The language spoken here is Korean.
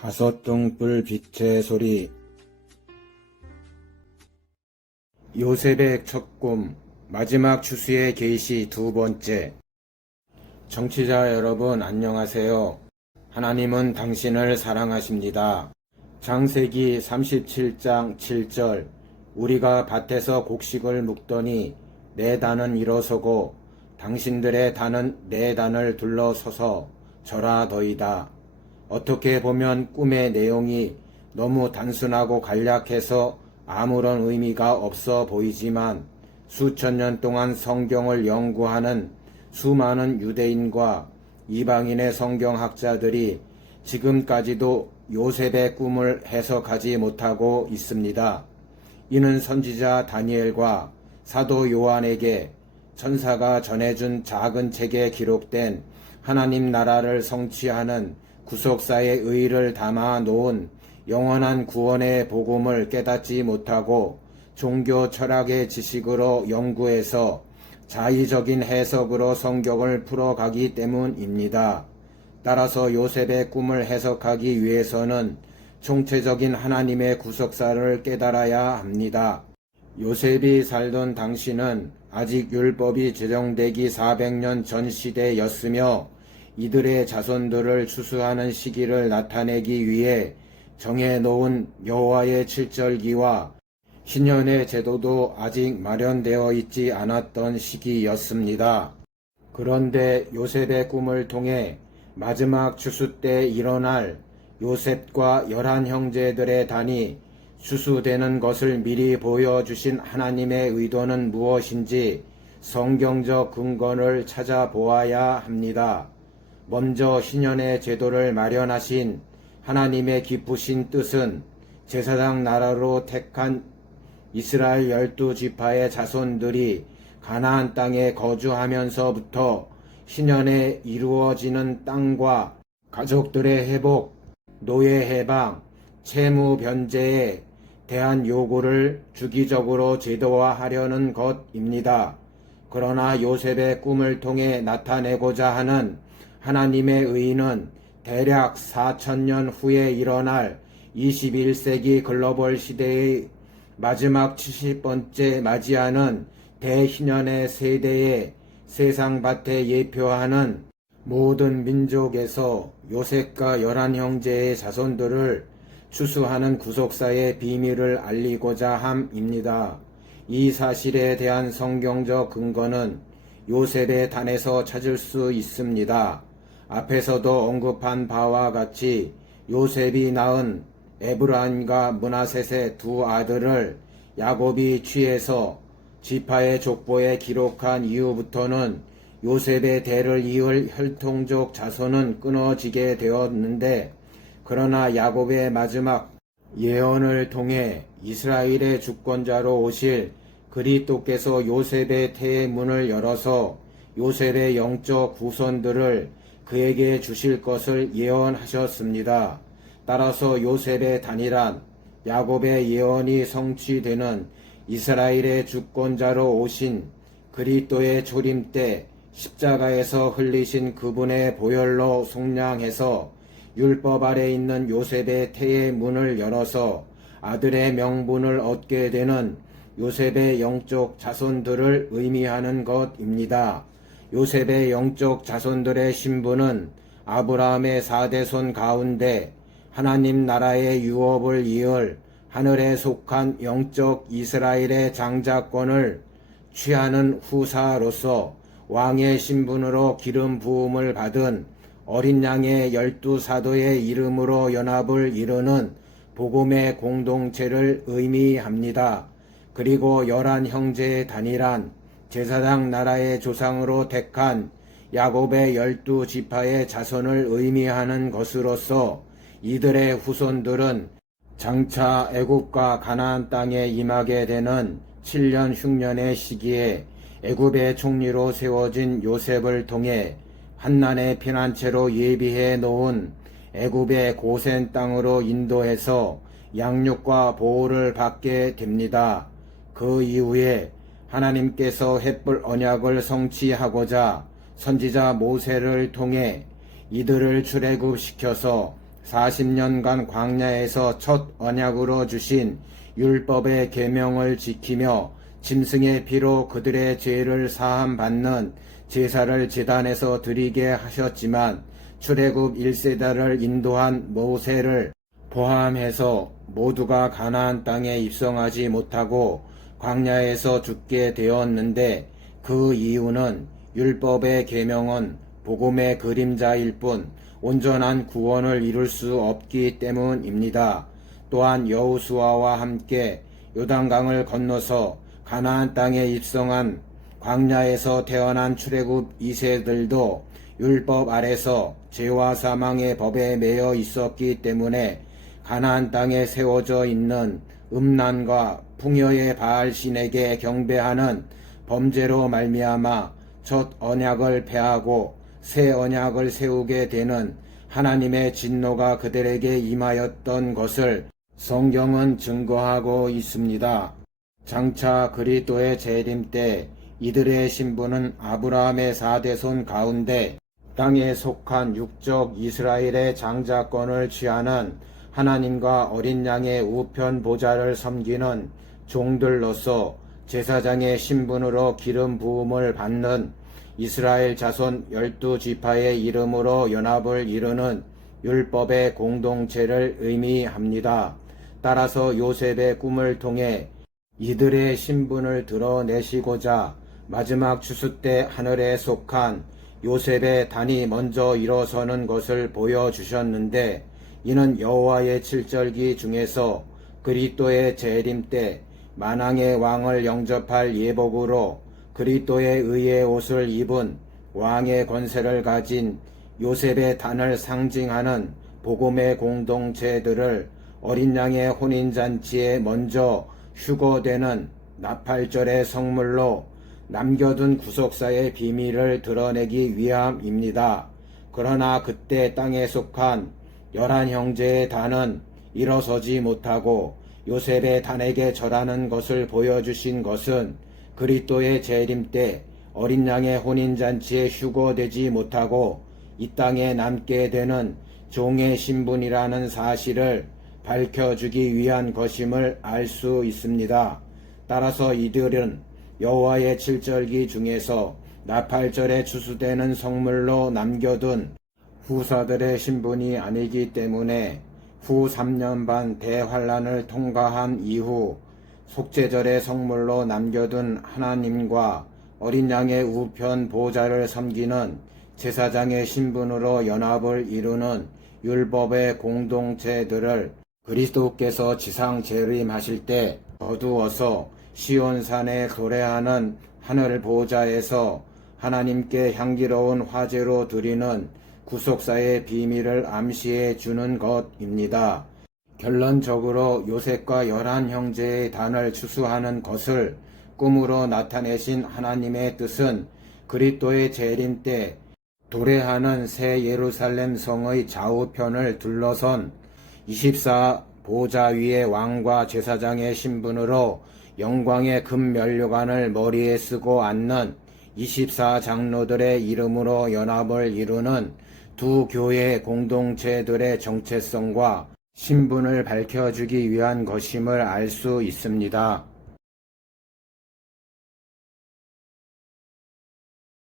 다섯 등불 빛의 소리 요셉의 첫 꿈 마지막 추수의 계시 두 번째 정치자 여러분 안녕하세요. 하나님은 당신을 사랑하십니다. 장세기 37장 7절 우리가 밭에서 곡식을 묵더니 내 단은 일어서고 당신들의 단은 내 단을 둘러서서 절하 더이다. 어떻게 보면 꿈의 내용이 너무 단순하고 간략해서 아무런 의미가 없어 보이지만 수천 년 동안 성경을 연구하는 수많은 유대인과 이방인의 성경학자들이 지금까지도 요셉의 꿈을 해석하지 못하고 있습니다. 이는 선지자 다니엘과 사도 요한에게 천사가 전해준 작은 책에 기록된 하나님 나라를 성취하는 구속사의 의를 담아 놓은 영원한 구원의 복음을 깨닫지 못하고 종교 철학의 지식으로 연구해서 자의적인 해석으로 성경을 풀어가기 때문입니다. 따라서 요셉의 꿈을 해석하기 위해서는 총체적인 하나님의 구속사를 깨달아야 합니다. 요셉이 살던 당시는 아직 율법이 제정되기 400년 전 시대였으며 이들의 자손들을 추수하는 시기를 나타내기 위해 정해놓은 여호와의 칠절기와 신년의 제도도 아직 마련되어 있지 않았던 시기였습니다. 그런데 요셉의 꿈을 통해 마지막 추수 때 일어날 요셉과 열한 형제들의 단이 추수되는 것을 미리 보여주신 하나님의 의도는 무엇인지 성경적 근거를 찾아보아야 합니다. 먼저 신년의 제도를 마련하신 하나님의 기쁘신 뜻은 제사장 나라로 택한 이스라엘 열두 지파의 자손들이 가나안 땅에 거주하면서부터 신년에 이루어지는 땅과 가족들의 회복, 노예 해방, 채무 변제에 대한 요구를 주기적으로 제도화하려는 것입니다. 그러나 요셉의 꿈을 통해 나타내고자 하는 하나님의 의는 대략 4천년 후에 일어날 21세기 글로벌 시대의 마지막 70번째 맞이하는 대희년의 세대의 세상 밭에 예표하는 모든 민족에서 요셉과 열한 형제의 자손들을 추수하는 구속사의 비밀을 알리고자 함입니다. 이 사실에 대한 성경적 근거는 요셉의 단에서 찾을 수 있습니다. 앞에서도 언급한 바와 같이 요셉이 낳은 에브라임과 문하셋의 두 아들을 야곱이 취해서 지파의 족보에 기록한 이후부터는 요셉의 대를 이을 혈통적 자손은 끊어지게 되었는데 그러나 야곱의 마지막 예언을 통해 이스라엘의 주권자로 오실 그리스도께서 요셉의 태의 문을 열어서 요셉의 영적 후손들을 그에게 주실 것을 예언하셨습니다. 따라서 요셉의 단일한 야곱의 예언이 성취되는 이스라엘의 주권자로 오신 그리스도의 조림 때 십자가에서 흘리신 그분의 보혈로 속량해서 율법 아래 있는 요셉의 태의 문을 열어서 아들의 명분을 얻게 되는 요셉의 영적 자손들을 의미하는 것입니다. 요셉의 영적 자손들의 신분은 아브라함의 사대손 가운데 하나님 나라의 유업을 이을 하늘에 속한 영적 이스라엘의 장자권을 취하는 후사로서 왕의 신분으로 기름 부음을 받은 어린 양의 열두 사도의 이름으로 연합을 이루는 복음의 공동체를 의미합니다. 그리고 열한 형제의 단일한 제사장 나라의 조상으로 택한 야곱의 열두 지파의 자손을 의미하는 것으로서 이들의 후손들은 장차 애굽과 가나안 땅에 임하게 되는 7년 흉년의 시기에 애굽의 총리로 세워진 요셉을 통해 한난의 피난처로 예비해 놓은 애굽의 고센 땅으로 인도해서 양육과 보호를 받게 됩니다. 그 이후에 하나님께서 햇불 언약을 성취하고자 선지자 모세를 통해 이들을 출애굽시켜서 40년간 광야에서 첫 언약으로 주신 율법의 계명을 지키며 짐승의 피로 그들의 죄를 사함 받는 제사를 제단에서 드리게 하셨지만 출애굽 1세대를 인도한 모세를 포함해서 모두가 가나안 땅에 입성하지 못하고 광야에서 죽게 되었는데 그 이유는 율법의 계명은 복음의 그림자일 뿐 온전한 구원을 이룰 수 없기 때문입니다. 또한 여호수아와 함께 요단강을 건너서 가나안 땅에 입성한 광야에서 태어난 출애굽 2세들도 율법 아래서 죄와 사망의 법에 매여 있었기 때문에 가나안 땅에 세워져 있는 음란과 풍요의 바알 신에게 경배하는 범죄로 말미암아 첫 언약을 폐하고 새 언약을 세우게 되는 하나님의 진노가 그들에게 임하였던 것을 성경은 증거하고 있습니다. 장차 그리스도의 재림 때 이들의 신분은 아브라함의 사대손 가운데 땅에 속한 육적 이스라엘의 장자권을 취하는 하나님과 어린 양의 우편 보좌를 섬기는 종들로서 제사장의 신분으로 기름 부음을 받는 이스라엘 자손 열두 지파의 이름으로 연합을 이루는 율법의 공동체를 의미합니다. 따라서 요셉의 꿈을 통해 이들의 신분을 드러내시고자 마지막 추수 때 하늘에 속한 요셉의 단이 먼저 일어서는 것을 보여주셨는데 이는 여호와의 칠절기 중에서 그리스도의 재림 때 만왕의 왕을 영접할 예복으로 그리스도의 의의 옷을 입은 왕의 권세를 가진 요셉의 단을 상징하는 복음의 공동체들을 어린 양의 혼인잔치에 먼저 휴거되는 나팔절의 성물로 남겨둔 구속사의 비밀을 드러내기 위함입니다. 그러나 그때 땅에 속한 열한 형제의 단은 일어서지 못하고 요셉의 단에게 절하는 것을 보여주신 것은 그리스도의 재림 때 어린 양의 혼인잔치에 휴거되지 못하고 이 땅에 남게 되는 종의 신분이라는 사실을 밝혀주기 위한 것임을 알 수 있습니다. 따라서 이들은 여호와의 칠절기 중에서 나팔절에 추수되는 성물로 남겨둔 후사들의 신분이 아니기 때문에 후 3년 반 대환란을 통과한 이후 속죄절의 성물로 남겨둔 하나님과 어린 양의 우편 보좌를 섬기는 제사장의 신분으로 연합을 이루는 율법의 공동체들을 그리스도께서 지상 재림하실 때 어두워서 시온산에 도래하는 하늘 보좌에서 하나님께 향기로운 화제로 드리는 구속사의 비밀을 암시해 주는 것입니다. 결론적으로 요셉과 열한 형제의 단을 추수하는 것을 꿈으로 나타내신 하나님의 뜻은 그리스도의 재림 때 도래하는 새 예루살렘 성의 좌우편을 둘러선 24 보좌 위의 왕과 제사장의 신분으로 영광의 금 면류관을 머리에 쓰고 앉는 24 장로들의 이름으로 연합을 이루는 두 교회 공동체들의 정체성과 신분을 밝혀주기 위한 것임을 알 수 있습니다.